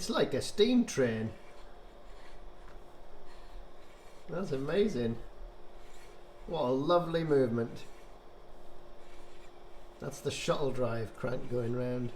It's like a steam train. That's amazing. What a lovely movement. That's the shuttle drive crank going round.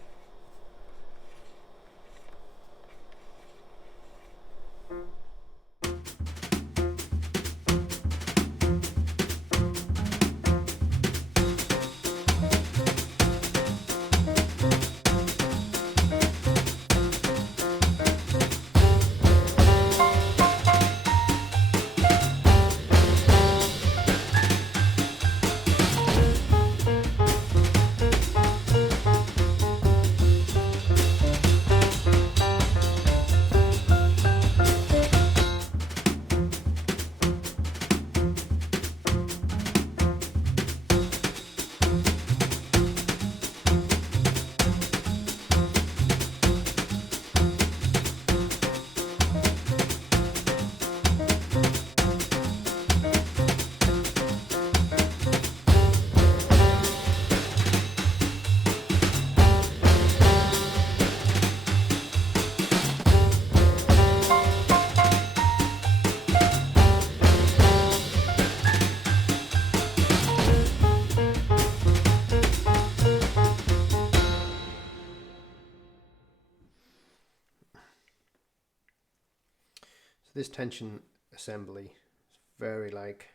This tension assembly is very like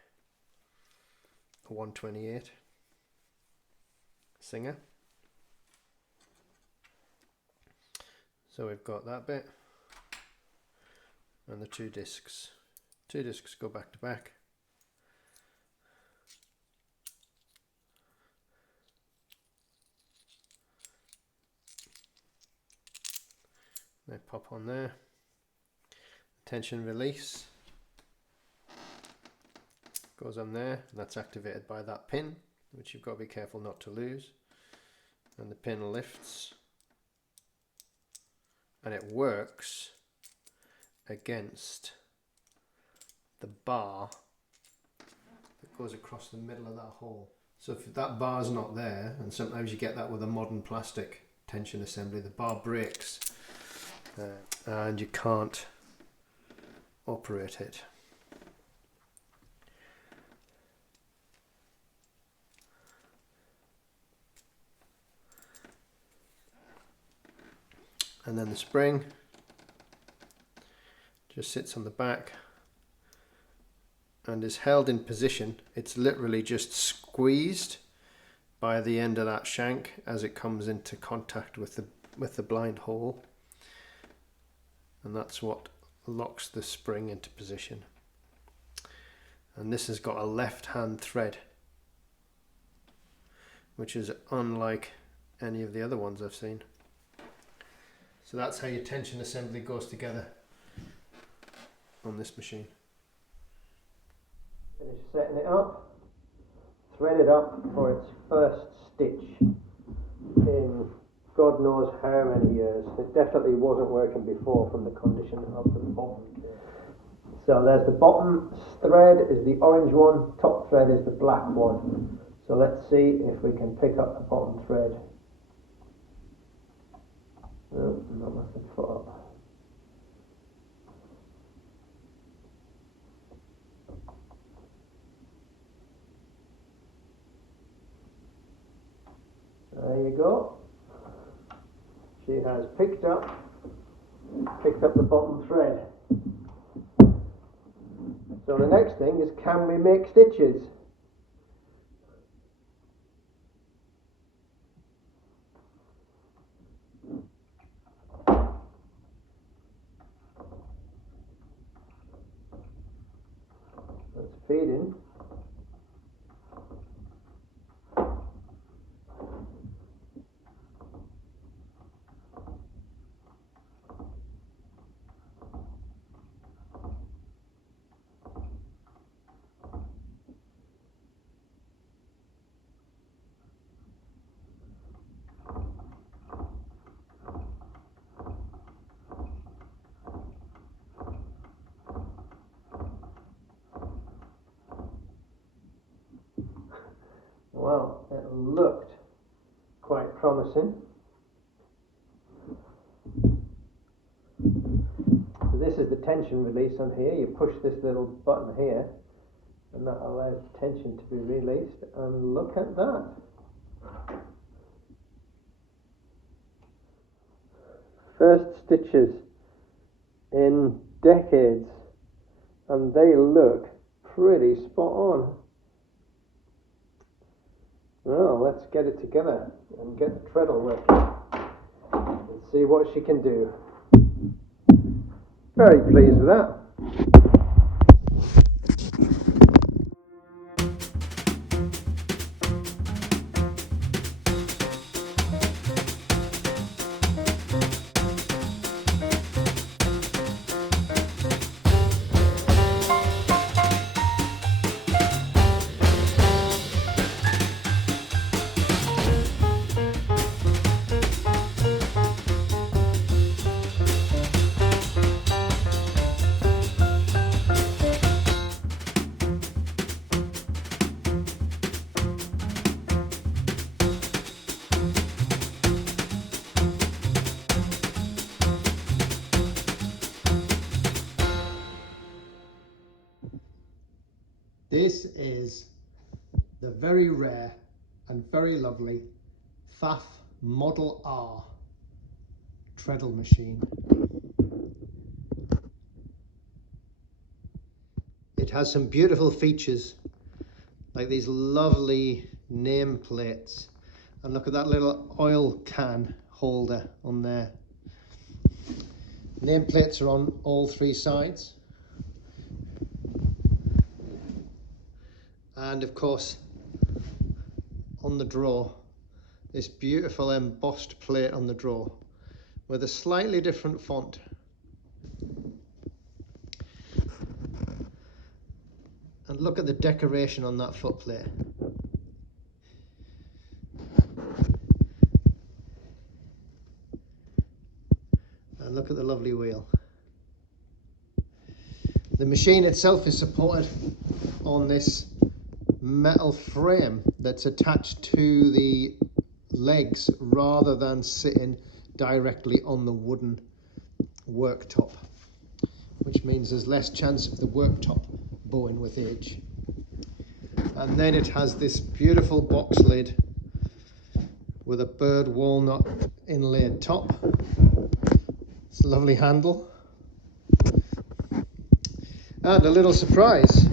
a 128 Singer. So we've got that bit and the two discs. Two discs go back to back. They pop on there. Tension release goes on there, and that's activated by that pin, which you've got to be careful not to lose. And the pin lifts and it works against the bar that goes across the middle of that hole. So if that bar's not there, and sometimes you get that with a modern plastic tension assembly, the bar breaks and you can't operate it. And then the spring just sits on the back and is held in position. It's literally just squeezed by the end of that shank as it comes into contact with the blind hole, and that's what locks the spring into position. And this has got a left hand thread, which is unlike any of the other ones I've seen. So that's how your tension assembly goes together on this machine. Finish setting it up, thread it up for its first stitch in God knows how many years. It definitely wasn't working before from the condition of the bottom. So there's the bottom thread is the orange one, top thread is the black one. So let's see if we can pick up the bottom thread. Oh, not with the foot up. There you go. She has picked up the bottom thread. So the next thing is, can we make stitches? Let's feed in. Well, it looked quite promising. tension release on here. You push this little button here and that allows tension to be released, and look at that. First stitches in decades, and they look pretty spot on. Well, let's get it together and get the treadle working and see what she can do. Very pleased with that. This is the very rare and very lovely Pfaff Model R treadle machine. It has some beautiful features like these lovely name plates, and look at that little oil can holder on there. Name plates are on all three sides. And of course, on the drawer, this beautiful embossed plate on the drawer with a slightly different font. And look at the decoration on that footplate. And look at the lovely wheel. The machine itself is supported on this metal frame that's attached to the legs rather than sitting directly on the wooden worktop, which means there's less chance of the worktop bowing with age. And then it has this beautiful box lid with a bird walnut inlaid top. It's a lovely handle. And a little surprise,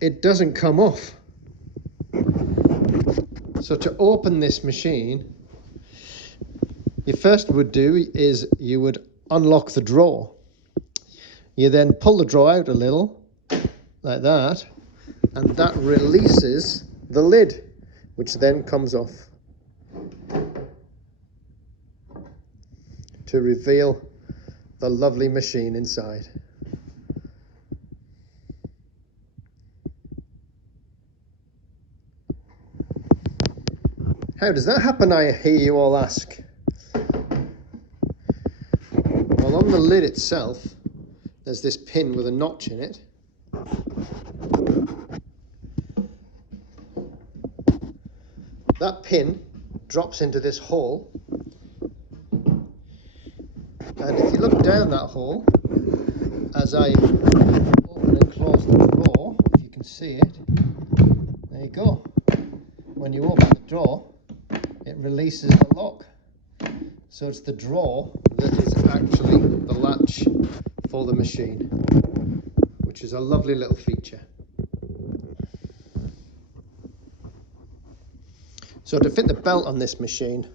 it doesn't come off. So to open this machine, you first would do is you would unlock the drawer. You then pull the drawer out a little, like that, and that releases the lid, which then comes off to reveal the lovely machine inside. How does that happen, I hear you all ask? Well, on the lid itself, there's this pin with a notch in it. That pin drops into this hole. And if you look down that hole, as I open and close the drawer, if you can see it, there you go. When you open the drawer, it releases the lock. So it's the drawer that is actually the latch for the machine, which is a lovely little feature. So to fit the belt on this machine,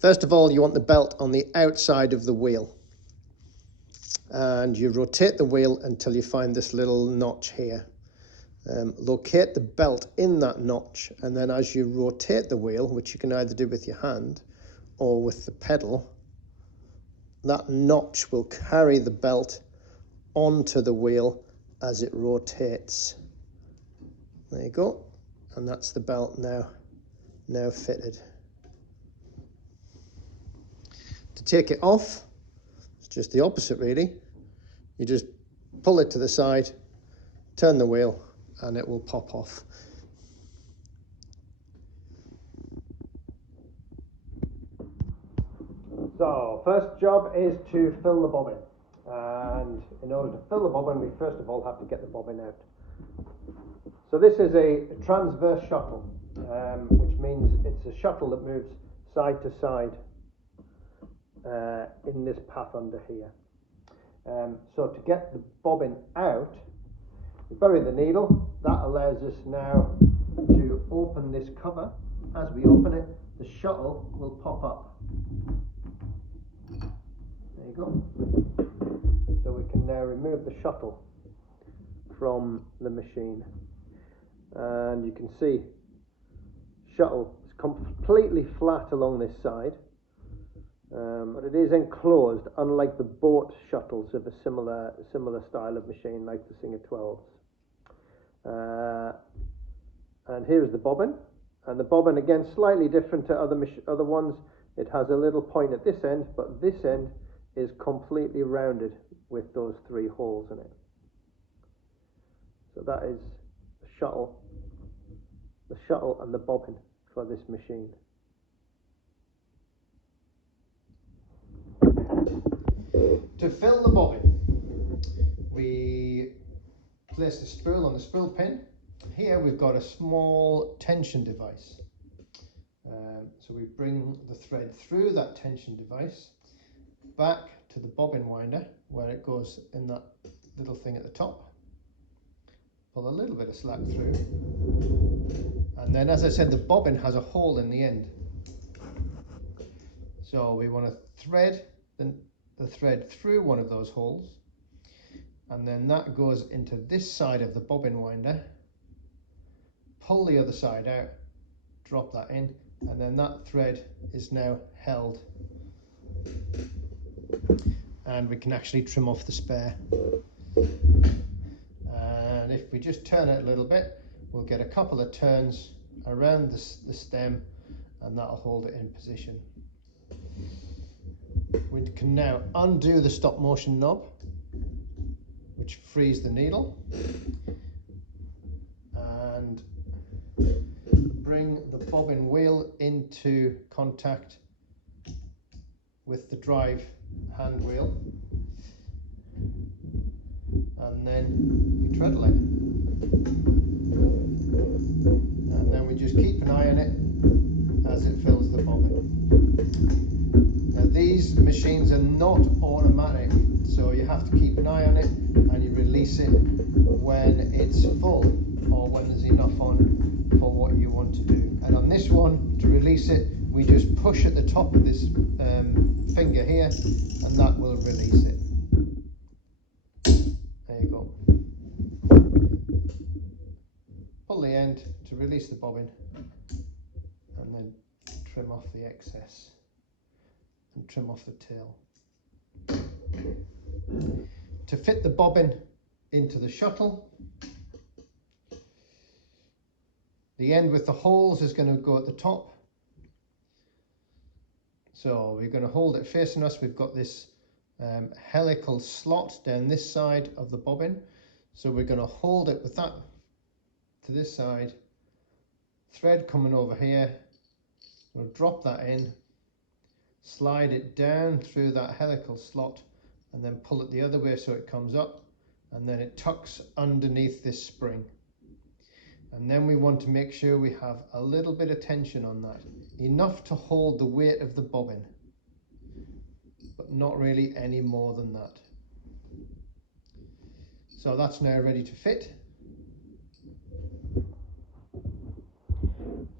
first of all, you want the belt on the outside of the wheel. And you rotate the wheel until you find this little notch here. Locate the belt in that notch, and then as you rotate the wheel, which you can either do with your hand or with the pedal, that notch will carry the belt onto the wheel as it rotates. There you go, and that's the belt now fitted. To take it off, it's just the opposite really. You just pull it to the side, turn the wheel, and it will pop off. So first job is to fill the bobbin. And in order to fill the bobbin, we first of all have to get the bobbin out. So this is a transverse shuttle, which means it's a shuttle that moves side to side in this path under here. So to get the bobbin out, we bury the needle. That allows us now to open this cover. As we open it, the shuttle will pop up. There you go. So we can now remove the shuttle from the machine. And you can see shuttle is completely flat along this side, but it is enclosed, unlike the boat shuttles of a similar style of machine like the Singer 12s. And here's the bobbin, and the bobbin again slightly different to other ones. It has a little point at this end, but this end is completely rounded with those 3 holes in it. So that is the shuttle and the bobbin for this machine. To fill the bobbin, we place the spool on the spool pin. Here we've got a small tension device. So we bring the thread through that tension device back to the bobbin winder, where it goes in that little thing at the top. Pull a little bit of slack through, and then, as I said, the bobbin has a hole in the end. So we want to thread the thread through one of those holes, and then that goes into this side of the bobbin winder. Pull the other side out, drop that in, and then that thread is now held. And we can actually trim off the spare. And if we just turn it a little bit, we'll get a couple of turns around the stem, and that'll hold it in position. We can now undo the stop motion knob, which frees the needle, and bring the bobbin wheel into contact with the drive hand wheel, and then we treadle it, and then we just keep an eye on it as it fills the bobbin. Now these machines are not automatic, so you have to keep an eye on it, and you release it when it's full or when there's enough on for what you want to do. And on this one, to release it, we just push at the top of this finger here, and that will release it. There you go. Pull the end to release the bobbin, and then trim off the excess and trim off the tail. To fit the bobbin into the shuttle, the end with the holes is going to go at the top. So we're going to hold it facing us. We've got this helical slot down this side of the bobbin. So we're going to hold it with that to this side. Thread coming over here. We'll drop that in, slide it down through that helical slot, and then pull it the other way so it comes up, and then it tucks underneath this spring. And then we want to make sure we have a little bit of tension on that, enough to hold the weight of the bobbin, but not really any more than that. So that's now ready to fit.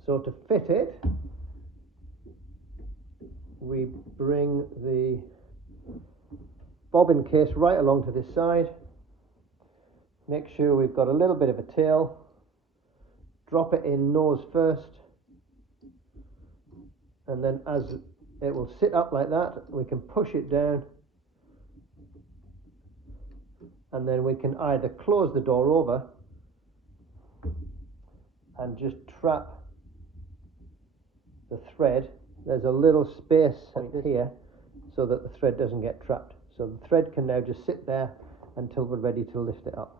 So to fit it, we bring the bobbin case right along to this side, make sure we've got a little bit of a tail, drop it in nose first, and then as it will sit up like that, we can push it down, and then we can either close the door over and just trap the thread. There's a little space here so that the thread doesn't get trapped. So the thread can now just sit there until we're ready to lift it up.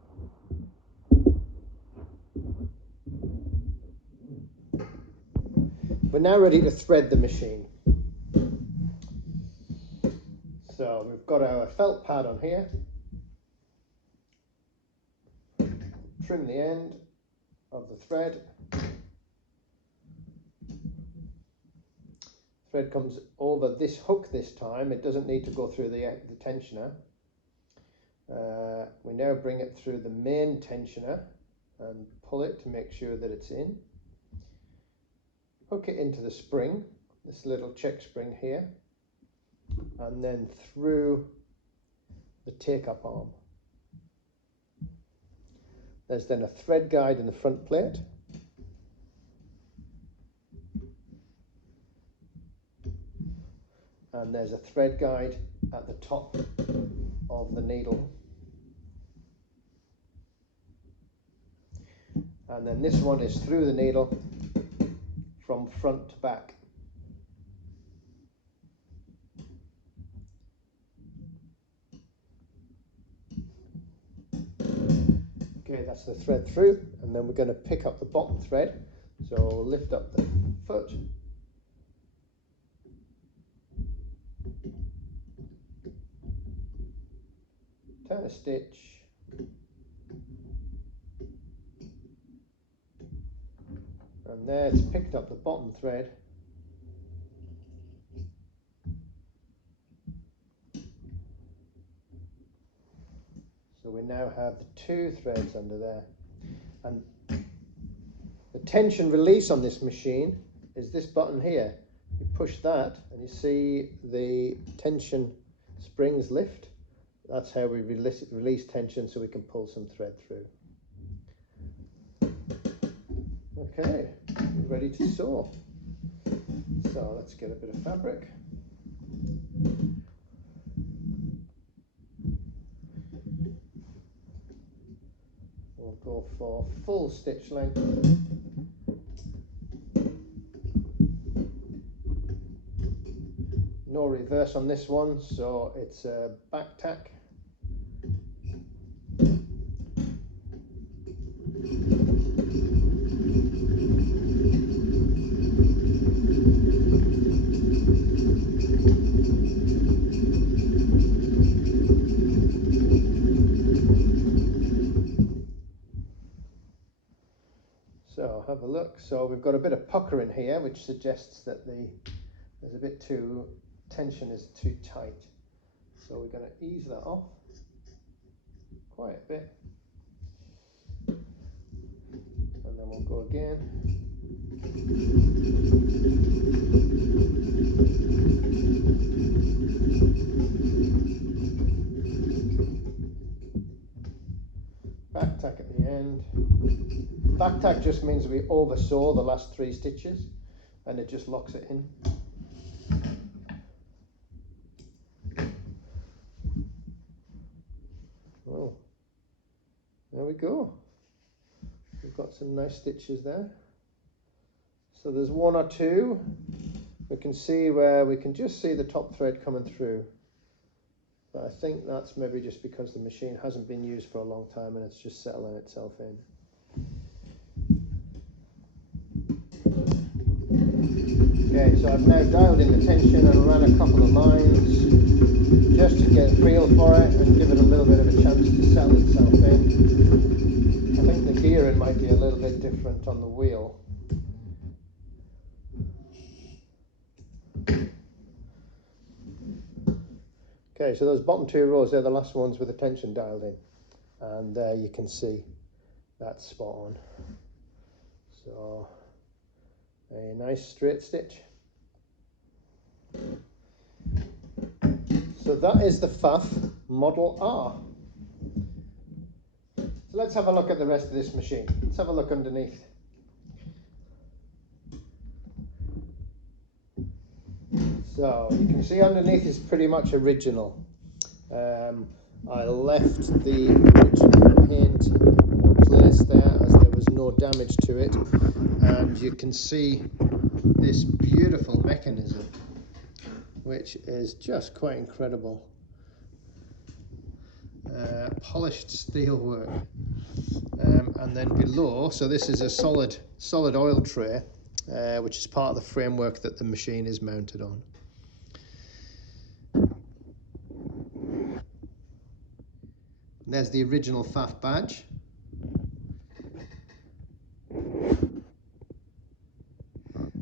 We're now ready to thread the machine. So So we've got our felt pad on here. Trim the end of the thread. Thread comes over this hook this time. It doesn't need to go through the tensioner. We now bring it through the main tensioner and pull it to make sure that it's in. Hook it into the spring, this little check spring here, and then through the take-up arm. There's then a thread guide in the front plate. And there's a thread guide at the top of the needle. And then this one is through the needle from front to back. Okay, that's the thread through, and then we're going to pick up the bottom thread. So we'll lift up the foot. Turn a stitch. And there it's picked up the bottom thread. So we now have the two threads under there. And the tension release on this machine is this button here. You push that and you see the tension springs lift. That's how we release tension so we can pull some thread through. Okay, ready to sew. So let's get a bit of fabric. We'll go for full stitch length. No reverse on this one, so it's a back tack. So have a look. So we've got a bit of pucker in here, which suggests that there's a bit too, tension is too tight. So we're going to ease that off quite a bit. And then we'll go again. Back tack at the end. Back tack just means we over sew the last 3 stitches and it just locks it in. Oh, there we go. We've got some nice stitches there. So there's 1 or 2. We can see where we can just see the top thread coming through. But I think that's maybe just because the machine hasn't been used for a long time and it's just settling itself in. Okay, so I've now dialed in the tension and ran a couple of lines just to get a feel for it and give it a little bit of a chance to settle itself in. I think the gearing might be a little bit different on the wheel. Okay, so those bottom 2 rows, they're the last ones with the tension dialed in. And there you can see that's spot on. So a nice straight stitch. So that is the Pfaff Model R. So let's have a look at the rest of this machine. Let's have a look underneath. So you can see underneath is pretty much original. I left the original paint in place there as there was no damage to it, and you can see this beautiful mechanism, which is just quite incredible. Polished steel work, and then below, so this is a solid oil tray, which is part of the framework that the machine is mounted on. And there's the original Pfaff badge.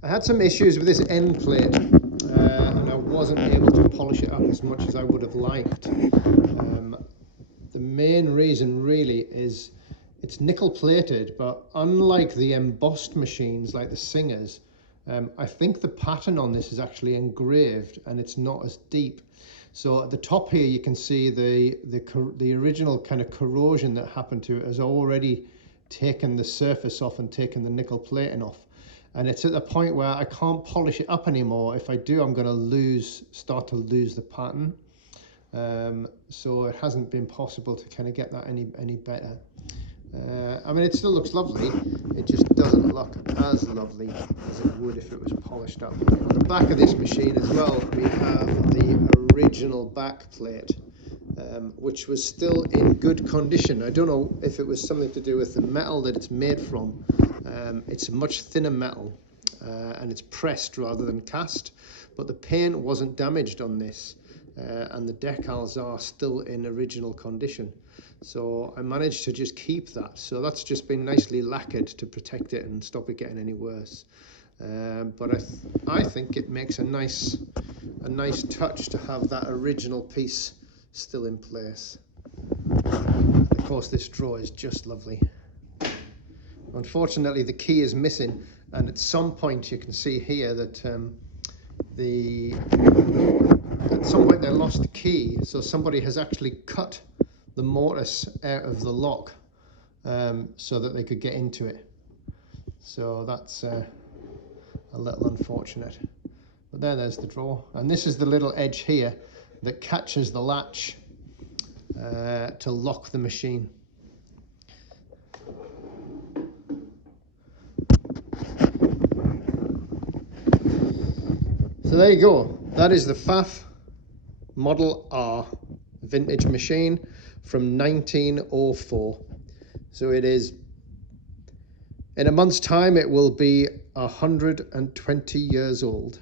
I had some issues with this end plate, and I wasn't able to polish it up as much as I would have liked. The main reason really is it's nickel plated, but unlike the embossed machines like the Singers, I think the pattern on this is actually engraved and it's not as deep. So at the top here you can see the original kind of corrosion that happened to it has already taken the surface off and taken the nickel plating off. And it's at the point where I can't polish it up anymore. If I do, I'm going to start to lose the pattern. So it hasn't been possible to kind of get that any better. I mean, it still looks lovely. It just doesn't look as lovely as it would if it was polished up. On the back of this machine as well, we have the original back plate, which was still in good condition. I don't know if it was something to do with the metal that it's made from. It's a much thinner metal, and it's pressed rather than cast, but the paint wasn't damaged on this, and the decals are still in original condition. So I managed to just keep that. So that's just been nicely lacquered to protect it and stop it getting any worse. But I think it makes a nice touch to have that original piece still in place. Of course, this drawer is just lovely. Unfortunately, the key is missing, and at some point you can see here that at some point they lost the key, so somebody has actually cut the mortise out of the lock so that they could get into it. So that's a little unfortunate. But there's the drawer, and this is the little edge here that catches the latch to lock the machine. So there you go. That is the Pfaff Model R vintage machine from 1904. So it is, in a month's time, it will be 120 years old.